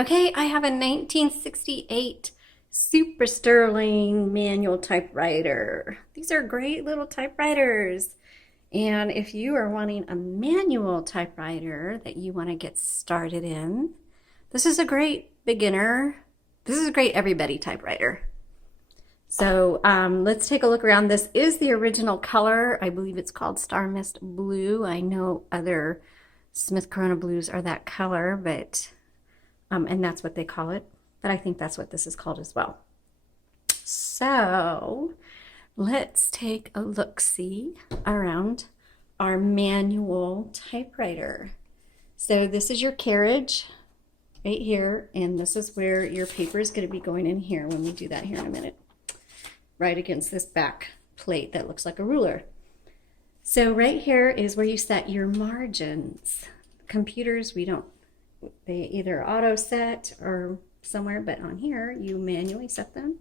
Okay, I have a 1968 Super Sterling manual typewriter. These are great little typewriters. And if you are wanting a manual typewriter that you want to get started in, this is a great beginner. This is a great everybody typewriter. So let's take a look around. This is the original color. I believe it's called Star Mist Blue. I know other Smith Corona Blues are that color, but and that's what they call it. But I think that's what this is called as well. So let's take a look-see around our manual typewriter. So this is your carriage right here, and this is where your paper is going to be going in here when we do that here in a minute, right against this back plate that looks like a ruler. So right here is where you set your margins. Computers, they either auto set or somewhere, but on here you manually set them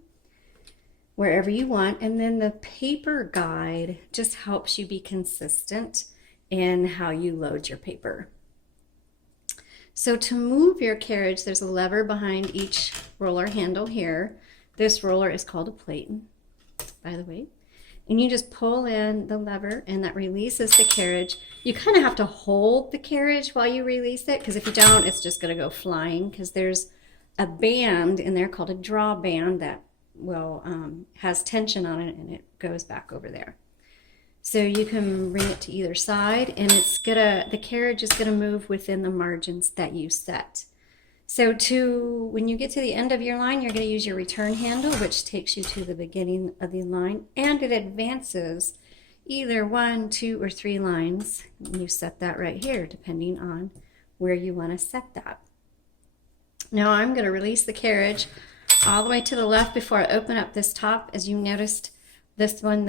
wherever you want. And then the paper guide just helps you be consistent in how you load your paper. So to move your carriage, there's a lever behind each roller handle here. This roller is called a plate, by the way. And you just pull in the lever and that releases the carriage. You kind of have to hold the carriage while you release it, because if you don't, it's just going to go flying, because there's a band in there called a draw band that will has tension on it, and it goes back over there. So you can bring it to either side, and the carriage is gonna move within the margins that you set. So when you get to the end of your line, you're gonna use your return handle, which takes you to the beginning of the line, and it advances either 1, 2, or 3 lines. You set that right here, depending on where you wanna set that. Now I'm gonna release the carriage all the way to the left before I open up this top. As you noticed, this one,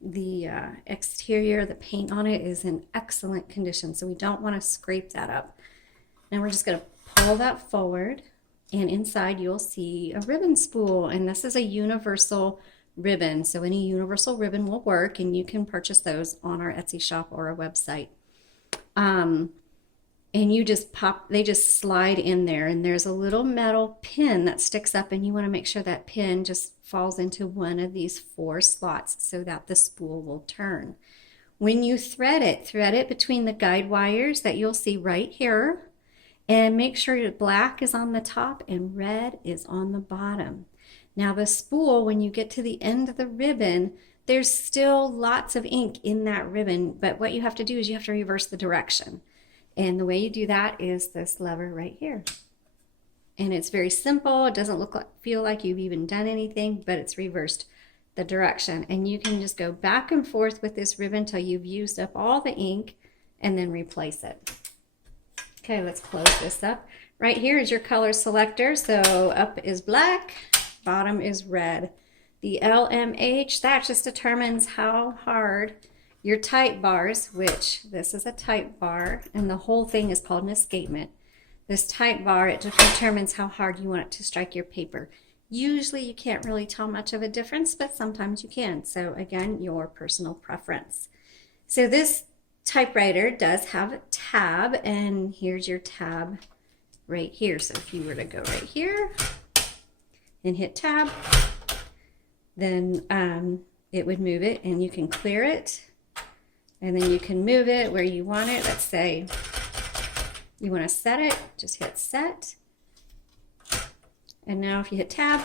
the exterior, the paint on it is in excellent condition, so we don't want to scrape that up. Now we're just going to pull that forward, and inside you'll see a ribbon spool, and this is a universal ribbon, so any universal ribbon will work, and you can purchase those on our Etsy shop or our website. And you just they just slide in there, and there's a little metal pin that sticks up, and you want to make sure that pin just falls into one of these 4 slots so that the spool will turn. When you thread it between the guide wires that you'll see right here, and make sure your black is on the top and red is on the bottom. Now the spool, when you get to the end of the ribbon, there's still lots of ink in that ribbon, but what you have to do is you have to reverse the direction. And the way you do that is this lever right here. And it's very simple. It doesn't feel like you've even done anything, but it's reversed the direction. And you can just go back and forth with this ribbon till you've used up all the ink and then replace it. Okay, let's close this up. Right here is your color selector. So up is black, bottom is red. The LMH, that just determines how hard your type bars, which this is a type bar, and the whole thing is called an escapement. This type bar, it just determines how hard you want it to strike your paper. Usually you can't really tell much of a difference, but sometimes you can. So again, your personal preference. So this typewriter does have a tab, and here's your tab right here. So if you were to go right here and hit tab, then it would move it, and you can clear it. And then you can move it where you want it. Let's say you want to set it, just hit set. And now if you hit tab,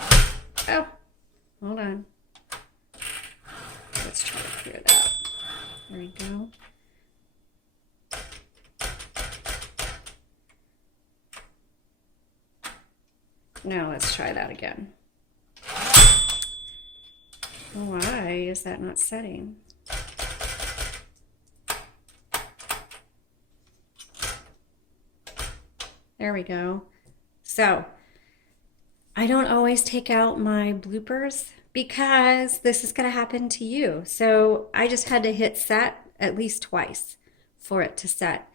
oh, hold on. Let's try to clear that. There we go. Now let's try that again. Why is that not setting? There we go. So I don't always take out my bloopers because this is going to happen to you. So I just had to hit set at least twice for it to set.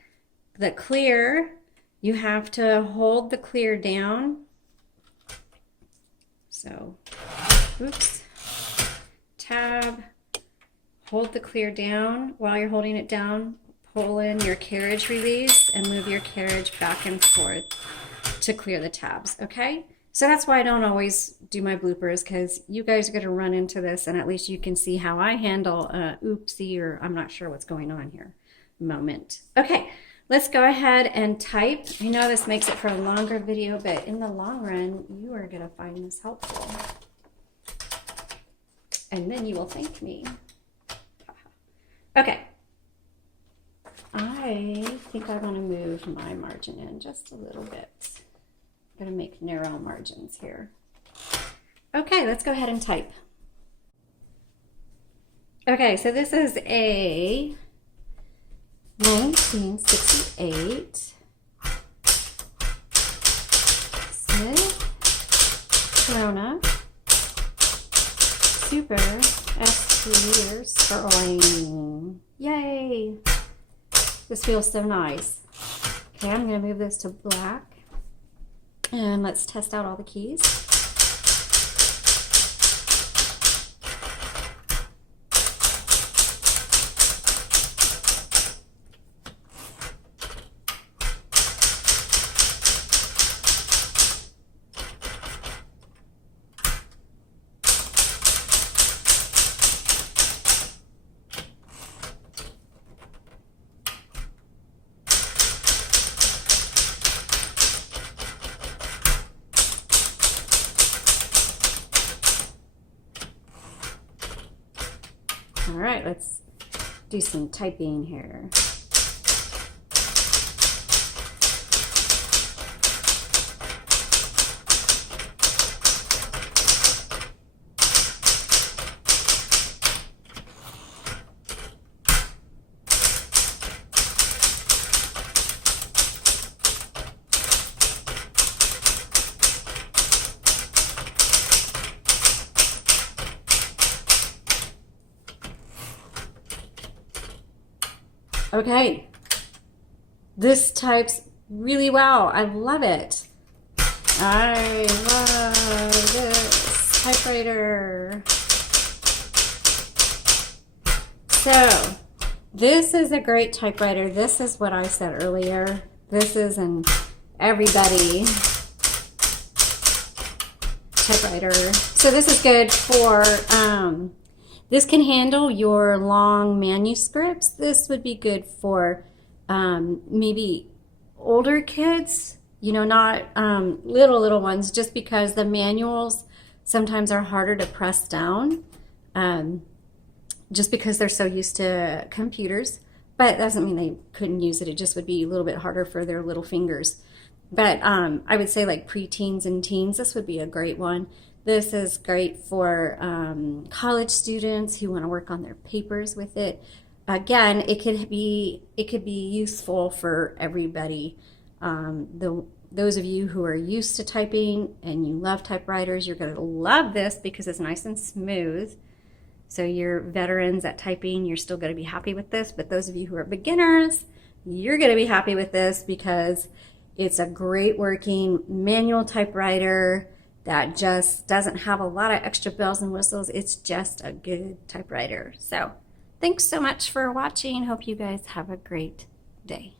The clear, you have to hold the clear down. So, oops, tab, hold the clear down. While you're holding it down, pull in your carriage release and move your carriage back and forth to clear the tabs, okay? So that's why I don't always do my bloopers, because you guys are going to run into this, and at least you can see how I handle a oopsie, or I'm not sure what's going on here moment. Okay, let's go ahead and type. I know this makes it for a longer video, but in the long run, you are going to find this helpful. And then you will thank me. Okay. I think I want to move my margin in just a little bit. I'm going to make narrow margins here. Okay, let's go ahead and type. Okay, so this is a 1968 Smith Corona Super ST or Sterling. Yay! This feels so nice. Okay, I'm going to move this to black. And let's test out all the keys. All right, let's do some typing here. Okay, this types really well. I love it. I love this typewriter. So, this is a great typewriter. This is what I said earlier. This is an everybody typewriter. So this is good for this can handle your long manuscripts. This would be good for maybe older kids, you know, not little ones, just because the manuals sometimes are harder to press down, just because they're so used to computers. But that doesn't mean they couldn't use it. It just would be a little bit harder for their little fingers. But I would say like preteens and teens, this would be a great one. This is great for college students who want to work on their papers with it. Again, it could be useful for everybody. Those of you who are used to typing and you love typewriters, you're going to love this because it's nice and smooth. So you're veterans at typing, you're still going to be happy with this. But those of you who are beginners, you're going to be happy with this because it's a great working manual typewriter that just doesn't have a lot of extra bells and whistles. It's just a good typewriter. So thanks so much for watching. Hope you guys have a great day.